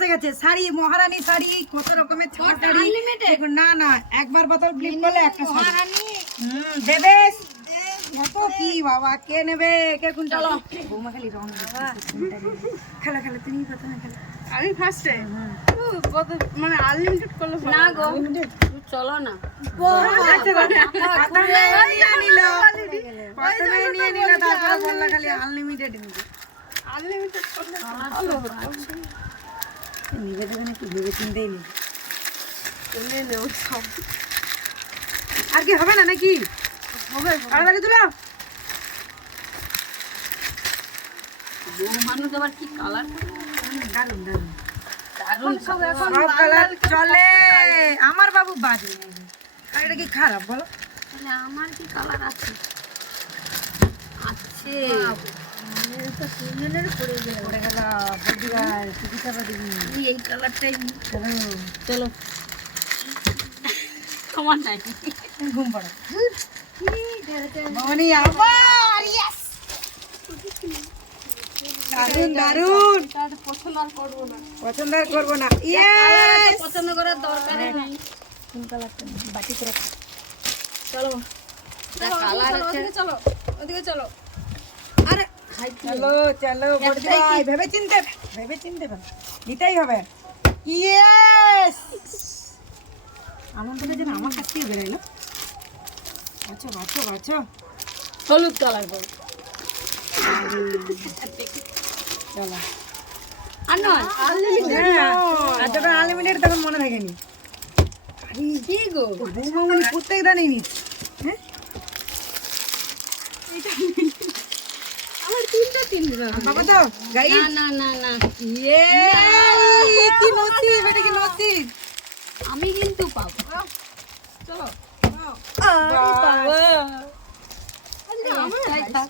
এসে গেছে শাড়ি, মহারানী শাড়ি, কত রকমের ছাড় শাড়ি। দেখুন না না, একবার বোতল ফ্লিপ করলে একটা শাড়ি। দেবেশ কত কি বাবা, কে নেবে কে কোনটা? বৌমা খালি রং খেলা খেলা, তুমি প্রথমে খেলা। আমি ফার্স্টে মানে আনলিমিটেড করলে না গো, চলো না। প্রথমে নিয়ে নিল, তারপরে বললা খালি আনলিমিটেড নিবে। আনলিমিটেড করলে নিবে দেবে নাকি ভেবে চিন্তেই নেই। নেও সব। আর কি হবে না নাকি? হবে তাড়াতাড়ি তুলো। মানুষ আবার কি কালার, দারুন দারুন এখন সব এখন সব কালার চলে। আমার বাবু বাজে, আর এটা কি খারাপ বলো? তাহলে আমার কি কালার আছে? আছে পড়ে গেল বদিগার টিকিটা দিবি। এই কালারটাই চলো চলো। তোমার নাই ঘুম পড়ো মনি আবার। ইয়েস, দারুন দারুন। পছন্দ আর করবো না, পছন্দ আর করবো না। ইয়েস, পছন্দ করার দরকারই নেই। কোন কালারটা বাটি করে চলো কালার আছে, চলো ওদিকে চলো। আরে চলো চলো বড়দিভাই, ভেবে চিনতে নিতেই হবে। ইয়েস, আনন্দটা যেন আমার কাছ থেকে বেরোয় না। বাছো বাছো বাছো। হলুদ কালার করো। চলো আর নয় আনলিমিটেড, আর যখন আনলিমিটেড তখন মনে থাকেনি। আরে কি গো বৌমা মনি প্রত্যেক দানই নিচ্ছে। হ্যাঁ আমার তিনটে বাবা তো গাই। না না না না, ইয়ে কি নসিব, এটা কি নসিব। আমি কিন্তু পাবো। চলো আরে বাবা, একটাই থাক।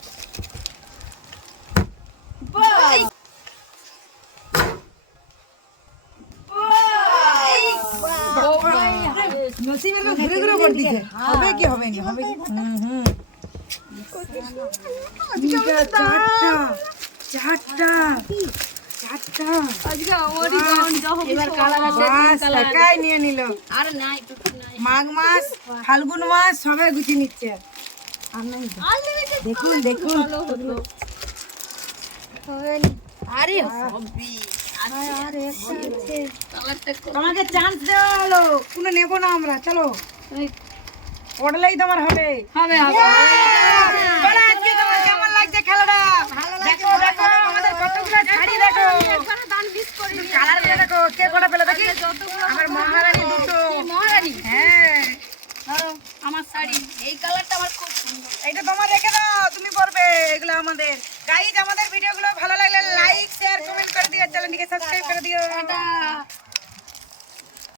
নসিবের লোক ঘুরে ঘুরে ভোট দিছে। হবে কি হবে না হবে কি। তিনটা, চারটা আজকে আমারই গান যা হবে। এবার কালার আছে, বাস একাই নিয়ে নিল। আর নাই টুকু নাই। মাঘ মাস ফাল্গুন মাস সবে গুছিয়ে নিচ্ছে। আর নাই তো। আনলিমিটেড দেখুন দেখুন হলো। আরে হবে আরে কালারটা তোমাকে চান্স দেওয়া হলো, কোনো নেবো না আমরা। চলো পড়লেই তোমার হবে। হবে বলো আজকে তোমার কেমন লাগছে খেলাটা? দেখো দেখো আমাদের কতগুলো শাড়ি দেখো, কালারগুলো দেখো, কে কটা পেলো দেখি। আমার মহারানী দুটো। মহারানী। হ্যাঁ আমার শাড়ি এই কালারটা আমার খুব সুন্দর। এইটা তোমার রেখে দাও, তুমি পরবে। এগুলো আমাদের গাইজ, আমাদের ভিডিওগুলো ভালো লাগলে লাইক শেয়ার কমেন্ট করে দিও, চ্যানেলটিকে সাবস্ক্রাইব করে দিও। টাটা।